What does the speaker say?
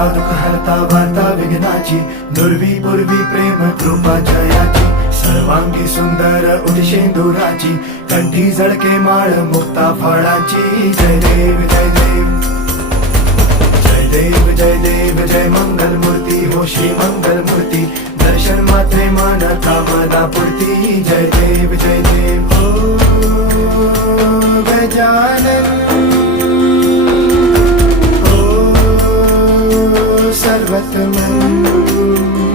हरता दुःख हरता वार्ता विघ्नाची, दुर्वी पूर्वी प्रेम कृपा जयाची, सर्वांगी सुंदर उदिशेंदुराची, कंठी झळके माळ मुक्ता फळाची. जय देव जय देव जय देव जय देव जय मंगल मूर्ती हो श्री मंगल मूर्ती, दर्शन मात्रे मन कामना पूर्ती. जय देव जय देव हो गजानन हो सर्वतमन.